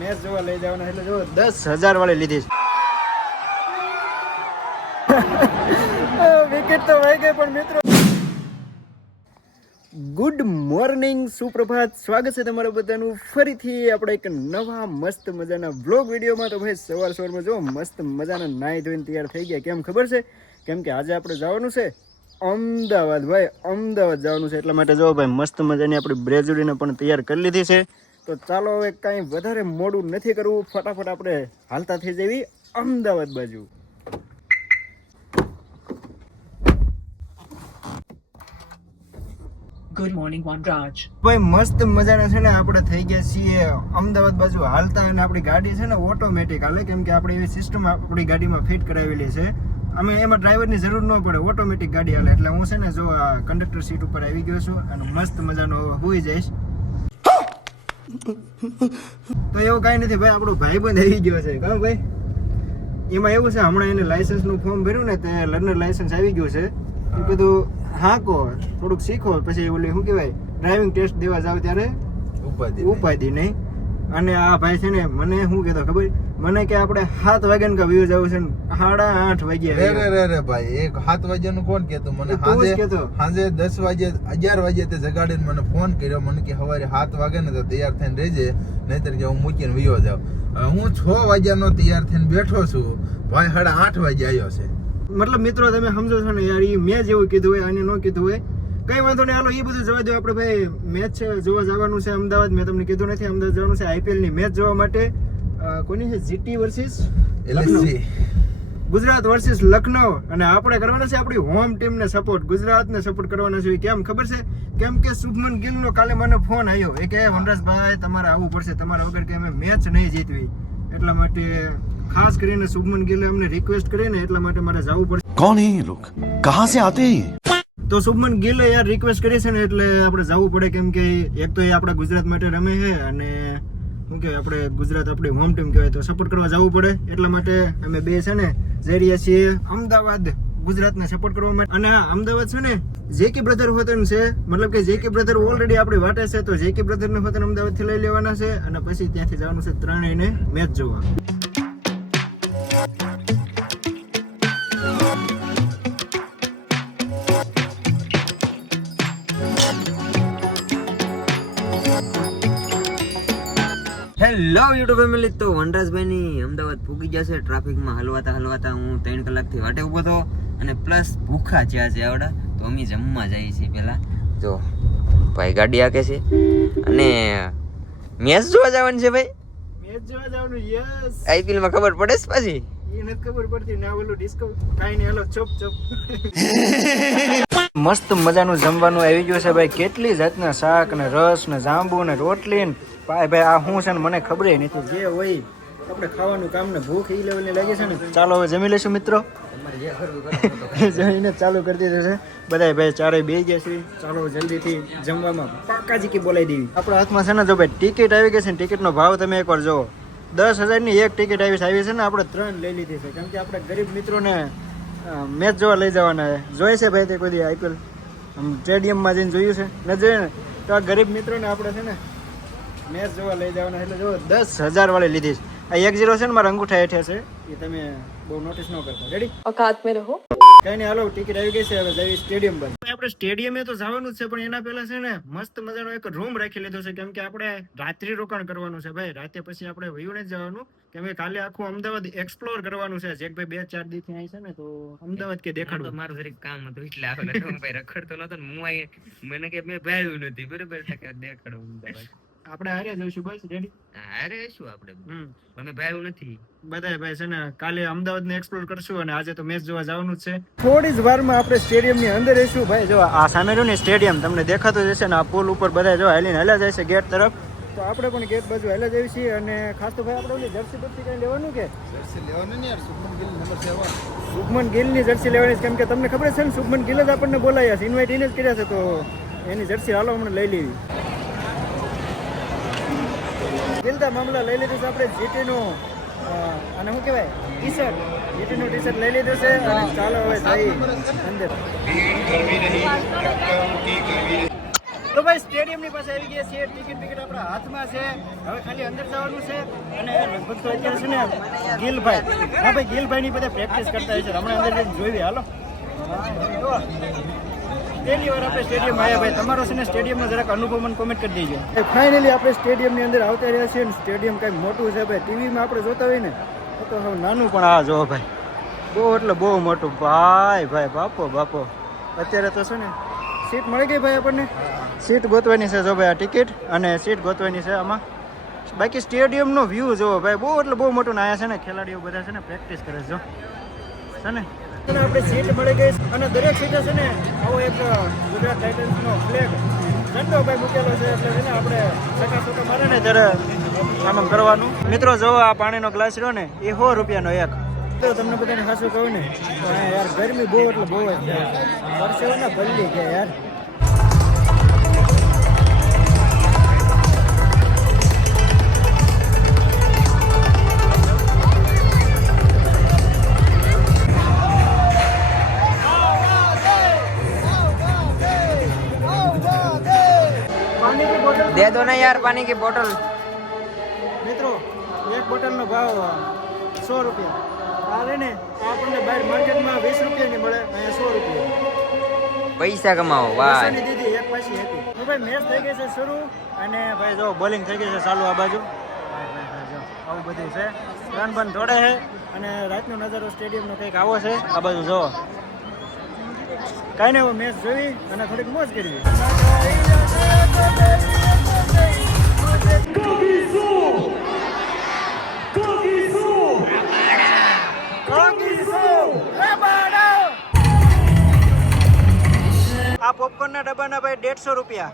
Match જોવા લઈ જવાના એટલે જો દસ હજાર વાળી લીધી વિકેટ તો વહી ગઈ, પણ મિત્રો. ગુડ મોર્નિંગ સુપ્રભાત. સ્વાગત છે તમારા બધાનું. ફરીથી આપણે એક નવા મસ્ત મજાના વ્લોગ વિડીયોમાં. તો ભાઈ, સવાર સવારમાં જો મસ્ત મજાના નાહી ધોઈને તૈયાર થઈ ગયા. કેમ ખબર છે? કેમ કે આજે આપણે જવાનું છે અમદાવાદ. ભાઈ, અમદાવાદ જવાનું છે. એટલા માટે જો ભાઈ, મસ્ત મજાની આપણી બ્રેજુડીને પણ તૈયાર કરી લીધી છે. તો ચાલો હવે કાંઈ વધારે મોડું નથી કરવું. ફટાફટ આપણે હાલતા થઈ જવી અમદાવાદ બાજુ. ભાઈ મસ્ત મજાના છે ને? આપણે થઈ ગયા છીએ અમદાવાદ બાજુ હાલતા અને આપણી ગાડી છે ને ઓટોમેટિક હાલે. કેમ કે આપણે એવી સિસ્ટમ આપણી ગાડીમાં ફિટ કરાવેલી છે. અમે એમાં ડ્રાઈવરની જરૂર ન પડે. ઓટોમેટિક ગાડી હાલે. એટલે હું છે ને જો કંડક્ટર સીટ ઉપર આવી ગયો છું અને મસ્ત મજાનો હોઈ જઈશ. તો એવું કાંઈ નથી ભાઈ આપણો ભાઈ બંધ આવી ગયો છે. કહો ભાઈ? એમાં એવું છે હમણાં એને લાઇસન્સનું ફોર્મ ભર્યું ને તે લર્નર લાયસન્સ આવી ગયું છે. એ કીધું હાંકો થોડુંક શીખો પછી ઓલી શું કહેવાય ડ્રાઇવિંગ ટેસ્ટ દેવા જાવ ત્યારે ઉપાધિ ઉપાધિ નહીં. અને આ ભાઈ છે ને મને શું કહેતો ખબર? મને કે આપણે સાત વાગ્યા ને વ્યૂ જવું છે ને સાડા આઠ વાગ્યા રે રે રે ભાઈ એક સાત વાગ્યાનું કોણ કેતો મને હાજે જ સાંજે કહેતો. સાંજે દસ વાગે અગિયાર વાગે તે જગાડીને મને ફોન કર્યો. મને કે સવારે સાત વાગે ને તો તૈયાર થઈને રહેજે નહીતર કે હું મૂકીને વિયો જાવ હું છ વાગ્યાનો તૈયાર થઈને બેઠો છું. ભાઈ સાડા આઠ વાગે આવ્યો છે. મતલબ મિત્રો તમે સમજો છો ને યાર એ મેં જેવું કીધું હોય અને ન કીધું હોય. કઈ વાંધો નહીં હાલો એ બધું જવા દો. આપણે ભાઈ મેચ છે જોવા જવાનું છે અમદાવાદ. મેં તમને કીધું નથી અમદાવાદ જવાનું છે આઈપીએલની મેચ જોવા માટે. કોની છે GT versus LSG Gujarat versus Lucknow અને આપણે કરવાના છે આપણી હોમ ટીમને સપોર્ટ ગુજરાતને સપોર્ટ કરવાના છે કેમ ખબર છે કેમ કે શુભમન ગિલનો કાલે મને ફોન આવ્યો એ કે વનરાજભાઈ તમારે આવવું પડશે તમારા વગર કે અમે મેચ નહીં જીતવી એટલા માટે ખાસ કરીને શુભમન ગિલે અમને રિક્વેસ્ટ કરીને એટલા માટે મારે જવું પડશે कौन है ये लोग कहाँ से आते हैं ये તો શુભમન ગિલે યાર રિક્વેસ્ટ કરી છે ને એટલે આપણે જવું પડે કેમ કે એક તો એ આપણા ગુજરાત માટે રમે છે અને શું કહેવાય, આપણે ગુજરાત આપણી હોમ ટીમ કહેવાય તો સપોર્ટ કરવા જવું પડે. એટલા માટે અમે બે છે ને, જઈ રહ્યા છીએ અમદાવાદ, ગુજરાતને સપોર્ટ કરવા માટે. અને અમદાવાદ છે ને જેકે બ્રધર હોતન છે. મતલબ કે જેકે બ્રધર ઓલરેડી આપણી વાટે છે, તો જેકે બ્રધરને હોતન અમદાવાદથી લઈ લેવાના છે. અને પછી ત્યાંથી જવાનું છે ત્રણેયને મેચ જોવા. હેલો યુટ્યુબ ફેમિલી તો વનરાજભાઈની અમદાવાદ ગયા છે. ટ્રાફિકમાં હલવાતા હલવાતા હું ત્રણ કલાકથી વાટે ઊભો હતો અને પ્લસ ભૂખા જ્યાં છે આવડા. તો અમે જમવા જઈએ છીએ પહેલાં. જો ભાઈ ગાડી આકે છે. અને મેચ જોવા જવાનું છે ભાઈ? મેચ જોવા જવાનું યસ આઈપીએલમાં ખબર પડે છે પાછી? એ નથી ખબર પડતી ના ઓલું ડિસ્કો કાઈ નહીં હાલો ચપ ચપ. મસ્ત મજાનું જમવાનું આવી ગયું છે ભાઈ. કેટલી જાતના શાક ને રસ ને જાંબુ ને રોટલી ને ભાઈ ભાઈ આ શું છે ને મને ખબર નથી. જે હોય આપણે ખાવાનું કામ ને ભૂખ ઈ લેવલની લાગે છે ને. ચાલો હવે જમી લઈશું મિત્રો. જમીને ચાલુ કરી દીધું છે. બધા ભાઈ ચારે બે ગયા છે. ચાલો જલ્દીથી જમવામાં પાકાજી કી બોલાવી દેવી. આપણા હાથમાં છે ને જો ભાઈ ટિકિટ આવી ગઈ છે ને ટિકિટનો ભાવ તમે એકવાર જુઓ. દસ હજારની એક ટિકિટ આવી છે આવી છે ને આપણે ત્રણ લઈ લીધી છે. કેમ કે આપણે ગરીબ મિત્રોને મેચ જોવા લઈ જવાના છે. જોઈએ છે ભાઈ તે કોઈ આઈપીએલ સ્ટેડિયમમાં જઈને જોયું છે. ન જોઈએ ને તો આ ગરીબ મિત્રોને આપણે છે ને મેચ જોવા લઈ જવાના એટલે જો દસ હજાર વાળી લીધી એક મારા ટિકિટ આવી ગઈ છે. હવે સ્ટેડિયમ આપણે તો જવાનું જ છે પણ એના પહેલા છે ને મસ્ત મજાનો એક રૂમ રાખી લીધો છે કેમ કે આપણે રાત્રિ રોકાણ કરવાનું છે ભાઈ. રાતે પછી આપડે વયું જ જવાનું. કેમ કે કાલે આખું અમદાવાદ એક્સપ્લોર કરવાનું છે. જેક ભાઈ બે ચાર દિવસ અહીં છે ને તો અમદાવાદ કે દેખાડું. મારું જરીક કામ હતું એટલે આવેલો ભાઈ રખડતો નતો હું અહીં મને કે મેં ભાઈ નથી બરોબર? દેખાડું અમદાવાદ. આપણે હારે જઈશું બસ રેડી હારે શું આપણે અમે મને નથી. બધાય ભાઈ છે ને કાલે અમદાવાદ ને એક્સપ્લોર કરશું અને આજે તો મેચ જોવા જવાનું જ છે. થોડી જ વારમાં આપણે સ્ટેડિયમની અંદર રહીશું ભાઈ જો આ સામે રહ્યું ને સ્ટેડિયમ તમને દેખાતો જશે ને આ પુલ ઉપર બધા જો હાલીને હાલ્યા જાય છે ગેટ તરફ. તો આપણે પણ ગેટ બાજુ હાલ્યા જઈએ છીએ અને ખાસ તો ભાઈ આપણે ઓલી જર્સી બર્સી કઈ લેવાનું કે? શુભમન ગિલની જર્સી લેવાની છે. કેમ કે તમને ખબર છે ને સુભમન ગિલ જ આપણને બોલાયા છે. ઇન્વાઇટ એને જ કર્યા છે તો એની જર્સી હાલો હમણાં લઈ લેવી. દિલદા મામલા લઈ લીધું છે આપણે જીટી નું અને શું કહેવાય? ટી શર્ટ જીટી નું ટી શર્ટ લઈ લીધું છે અને ચાલો હવે જઈ અંદર તો ભાઈ સ્ટેડિયમની પાસે આવી ગયા છે ટિકિટ ટિકિટ આપણા હાથમાં છે. હવે ખાલી અંદર જવાનું છે લગભગ તો અત્યારે છે ને ગિલભાઈ. હા ભાઈ, ગિલભાઈની બધા પ્રેક્ટિસ કરતા હોય છે. હમણાં અંદર જઈને જોઈએ હાલો. પહેલી વાર આપણે સ્ટેડિયમ આવ્યા ભાઈ. તમારો છે ને સ્ટેડિયમનો જરાક અનુભવ મને કોમેન્ટ કરી દેજો. ફાઇનલી આપણે સ્ટેડિયમની અંદર આવતા રહ્યા છીએ ને સ્ટેડિયમ કંઈક મોટું છે ભાઈ. ટીવીમાં આપણે જોતા હોય ને, તો હવે નાનું પણ આ જો ભાઈ. બહુ એટલે બહુ મોટું. ભાઈ ભાઈ, બાપો બાપો. અત્યારે તો છે ને સીટ મળી ગઈ ભાઈ આપણને. સીટ ગોતવાની છે જો ભાઈ આ ટિકિટ અને સીટ ગોતવાની છે આમાં. બાકી સ્ટેડિયમનો વ્યૂ જોવો ભાઈ. બહુ એટલે બહુ મોટું ને અહીંયા છે ને ખેલાડીઓ બધા છે ને પ્રેક્ટિસ કરે જો. છે ને? અને આપણે સીટ મળી ગઈ અને દરેક સીટે છે ને આવો એક ગુજરાત ટાઇટન્સનો ફ્લેગ ઝંડો ભાઈ મૂકેલો છે એટલે છે આપણે સકા સુકા ને ત્યારે આમ કરવાનું. મિત્રો, જો આ પાણીનો ગ્લાસ રહ્યો ને, એ સો રૂપિયાનો એક. તો તમને બધાને ખાસું કહું ને યાર ગરમી બહુ એટલે બહુ જ થાય ને ભલ્લી ગયા યાર. की बोतल દે દો ને યાર પાણી की બોટલ મિત્રો એક બોટલનો ભાવ સો રૂપિયા આ રે ને આ આપણને બહાર માર્કેટમાં વીસ રૂપિયાની મળે અહીંયા સો રૂપિયા પૈસા કમાવો વાહ બસોની દીધી એક પાછી હતી તો ભાઈ મેચ થઈ ગઈ છે શરૂ અને ભાઈ જો બોલિંગ થઈ ગઈ છે ચાલુ આ બાજુ ભાઈ, ભાઈ, ભાઈ, જો આવું બધું છે રન બન દોડે છે અને રાતનો નજારો સ્ટેડિયમનો કંઈક આવો છે આ બાજુ જો કાંઈ નહીં મેચ જોઈ અને થોડીક મોજ કરવી આ પોપકોર્નના ડબ્બાના ભાઈ દેડસો રૂપિયા.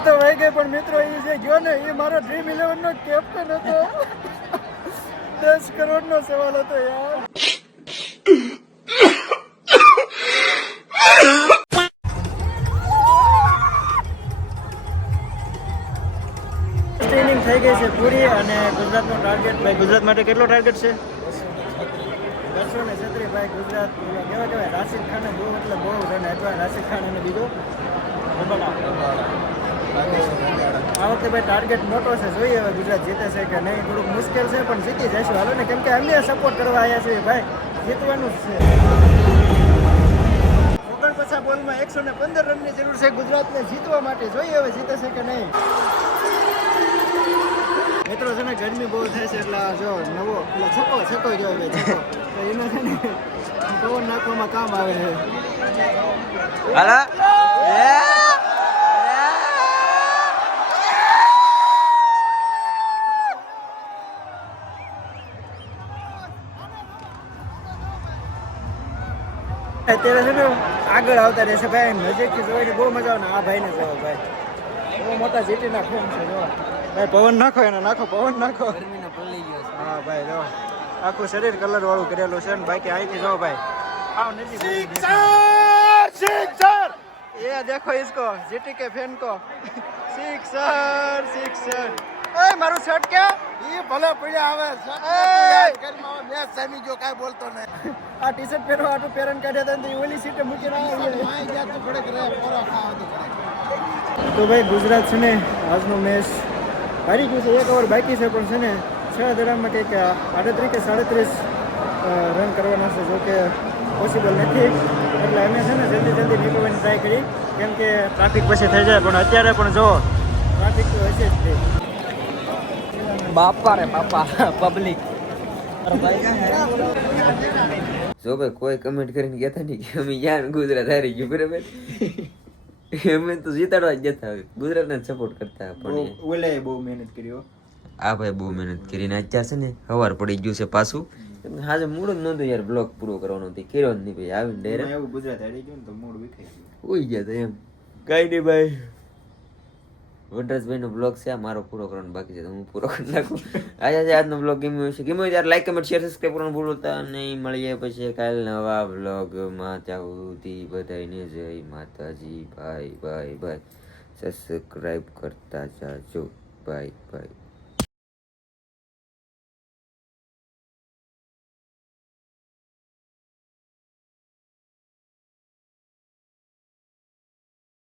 વિકેટ તો વહી ગઈ, પણ મિત્રો એ જે ગયો ને, એ મારો ડ્રીમ ઇલેવન નો કેપ્ટન હતો. દસ કરોડ નો સવાલ હતો યાર. ટ્રેનિંગ થઈ ગઈ છે પૂરી અને ગુજરાતનો ટાર્ગેટ ભાઈ, ગુજરાત માટે કેટલો ટાર્ગેટ છે? બસો ને છત્રીસ, ભાઈ, ગુજરાત, કેવા કહેવાય રાશિદ ખાને બહુ એટલે બહુ રન આપ્યા રાશિદ ખાન અને બીજો. આ વખતે ભાઈ ટાર્ગેટ મોટો છે. જોઈએ હવે ગુજરાત જીતે છે કે નહીં. થોડુંક મુશ્કેલ છે, પણ જીતી જઈશું. હાલો ને, કેમ કે અમને સપોર્ટ કરવા આવ્યા છીએ ભાઈ. જીતવાનું જ છે. ઓગણપચાસ બોલમાં એકસો ને પંદર રનની જરૂર છે ગુજરાતને જીતવા માટે. જોઈએ હવે જીતે છે કે નહીં. મિત્રો, છે ને, ગરમી બહુ થાય છે એટલે જો નવો એટલે છકો છકો જો હવે છકો તો એને છે ને પવન નાખવામાં કામ આવે છે. અત્યારે છે ને આગળ આવતા રહેશે ભાઈ નજીકથી જોઈને બહુ મજા આવે ને આ ભાઈને જોવો ભાઈ. બહુ મોટા સિટીના ફોન છે જો ભાઈ પવન નાખો એને નાખો પવન નાખો. હા ભાઈ જો. આખું શરીર કલર વાળું કરેલું છે ને બાકી અહીંથી જો ભાઈ. આવ નજીક એ દેખો ઇસકો જીટી કે ફેન કો. સિક્સર સિક્સર એ મારું શર્ટ ક્યાં ઈ ભલે પડ્યા આવે ઘરમાં મેચ સામી જો કાંઈ બોલતો નહીં. આ ટી શર્ટ પહેરવા આટલું પેરન કાઢ્યા હતા તો એ ઓલી સીટે મૂકીને આવ્યા તું ખડક રહે પોરો ખાવા તો ભાઈ ગુજરાત છે ને આજનો મેચ હારી ગયું છે એક ઓવર બાકી છે પણ છે ને છ દડામાં કંઈક આડત્રીસ કે સાડત્રીસ રન કરવાના છે જોકે પોસિબલ નથી. એટલે અમે છે ને જલ્દી જલ્દી નીકળવાની ટ્રાય કરી. કેમ કે ટ્રાફિક પછી થઈ જાય પણ અત્યારે પણ જો ટ્રાફિક તો હશે જ તે બાપા રે બાપા પબ્લિક જો ભાઈ કોઈ કમેન્ટ કરીને કહેતા નહીં કે અમે યાર ગુજરાત હારી ગયું બરાબર? અમે તો જીતાડવા જ જતા ગુજરાતને સપોર્ટ કરતા પણ એ- ઓલે બહુ મહેનત કર્યો આ ભાઈ બહુ મહેનત કરીને અત્યાર છે ને સવાર પડી ગયું છે પાછું. હાજે મૂળ જ નહોતું યાર બ્લોક પૂરો કરવાનો હતી કર્યો જ નહીં ભાઈ આવીને ડેરે ડાયરેક્ટ એવું ગુજરાત હારી ગયું તો મૂળ વિખાઈ ગયું. ઉઈ ગયા તો એમ. કઈ નહીં ભાઈ. વનરાજભાઈ નો બ્લોગ છે મારો પૂરો કરવાનો બાકી છે, તો હું પૂરો કરી નાખું. આજે આજે આજનો બ્લોગ ગમ્યો હશે. ગમ્યો ત્યારે લાઈક કમેન્ટ શેર સબસ્ક્રાઈબ કરવાનું ભૂલતા નહીં. મળીએ પછી કાલ નવા બ્લોગમાં. ત્યાં સુધી બધાને જય માતાજી. ભાઈ ભાઈ ભાઈ સબસ્ક્રાઈબ કરતા જાજો. Bye bye